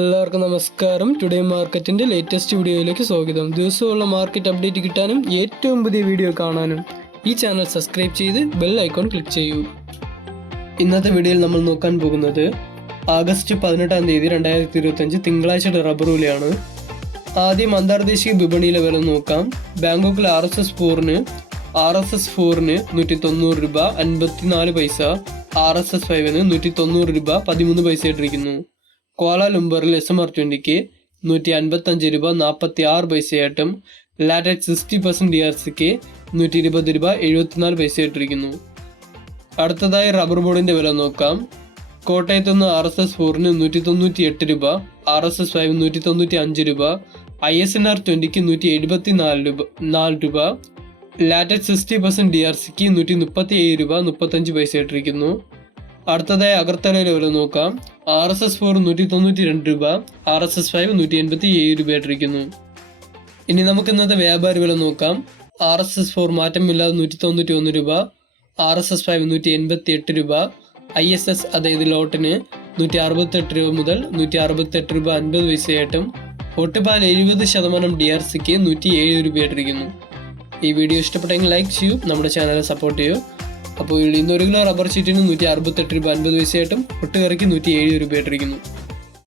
എല്ലാവർക്കും നമസ്കാരം. ടുഡേ മാർക്കറ്റിന്റെ ലേറ്റസ്റ്റ് വീഡിയോയിലേക്ക് സ്വാഗതം. ദിവസമുള്ള മാർക്കറ്റ് അപ്ഡേറ്റ് കിട്ടാനും ഏറ്റവും പുതിയ വീഡിയോ കാണാനും ഈ ചാനൽ സബ്സ്ക്രൈബ് ചെയ്ത് ബെൽ ഐക്കോൺ ക്ലിക്ക് ചെയ്യൂ. ഇന്നത്തെ വീഡിയോയിൽ നമ്മൾ നോക്കാൻ പോകുന്നത് ആഗസ്റ്റ് പതിനെട്ടാം തീയതി രണ്ടായിരത്തി ഇരുപത്തഞ്ച് തിങ്കളാഴ്ചയുടെ റബ്ബർ വിലയാണ്. ആദ്യം അന്താർദേശീയ വിപണിയിലെ വില നോക്കാം. ബാങ്കോക്കിൽ ആർ എസ് എസ് ഫോറിന് ആർ എസ് എസ് ഫോറിന് നൂറ്റി തൊണ്ണൂറ് രൂപ അൻപത്തിനാല് പൈസ ആർ എസ് എസ് ഫൈവിന് നൂറ്റി തൊണ്ണൂറ് രൂപ പതിമൂന്ന് പൈസ ഇട്ടിരിക്കുന്നു. കോലാലുംബറിൽ എസ് എം ആർ ട്വന്റിക്ക് നൂറ്റി അൻപത്തഞ്ച് രൂപ നാൽപ്പത്തി ആറ് പൈസയായിട്ടും latex sixty percent D R സിക്ക് നൂറ്റി ഇരുപത് രൂപ എഴുപത്തിനാല് പൈസ ഇട്ടിരിക്കുന്നു അടുത്തതായി റബ്ബർ ബോർഡിന്റെ വില നോക്കാം. കോട്ടയത്ത് നിന്ന് ആർ എസ് എസ് ഫോറിന് നൂറ്റി തൊണ്ണൂറ്റി എട്ട് രൂപ ആർ എസ് എസ് ഫൈവ് നൂറ്റി തൊണ്ണൂറ്റി അഞ്ച് രൂപ ഐ എസ് എൻ ആർ ട്വന്റിക്ക് നൂറ്റി എഴുപത്തി നാല് രൂപ നാല് രൂപ latex sixty percent D R സിക്ക് നൂറ്റി മുപ്പത്തി ഏഴ് രൂപ മുപ്പത്തഞ്ച് പൈസ ഇട്ടിരിക്കുന്നു അടുത്തതായി അഗർത്തലയിലെ വില നോക്കാം. ആർ എസ് എസ് ഫോർ നൂറ്റി തൊണ്ണൂറ്റി രണ്ട് രൂപ ആർ എസ് എസ് ഫൈവ് നൂറ്റി എൺപത്തി ഏഴ് രൂപ ഇട്ടിരിക്കുന്നു ഇനി നമുക്ക് ഇന്നത്തെ വ്യാപാര വില നോക്കാം. ആർ എസ് എസ് ഫോർ മാറ്റമില്ലാതെ നൂറ്റി തൊണ്ണൂറ്റി ഒന്ന് രൂപ ആർ എസ് എസ് ഫൈവ് നൂറ്റി എൺപത്തി എട്ട് രൂപ ഐ എസ് എസ് അതായത് ലോട്ടിന് നൂറ്റി അറുപത്തെട്ട് രൂപ മുതൽ നൂറ്റി അറുപത്തെട്ട് രൂപ അൻപത് പൈസയായിട്ടും ഒട്ടുപാൽ എഴുപത് ശതമാനം ഡി ആർ സിക്ക് നൂറ്റി ഏഴ് രൂപയായിട്ടിരിക്കുന്നു ഈ വീഡിയോ ഇഷ്ടപ്പെട്ടെങ്കിൽ ലൈക്ക് ചെയ്യൂ നമ്മുടെ ചാനൽ സപ്പോർട്ട് ചെയ്യൂ. അപ്പോൾ ഇന്ന് ഒരു കിലോ റബ്ബർ ഷീറ്റിന് നൂറ്റി അറുപത്തെട്ട് രൂപ അൻപത് പൈസയായിട്ടും ഒട്ടുകറിക്ക് നൂറ്റി ഏഴ് രൂപയായിട്ടിരിക്കുന്നു.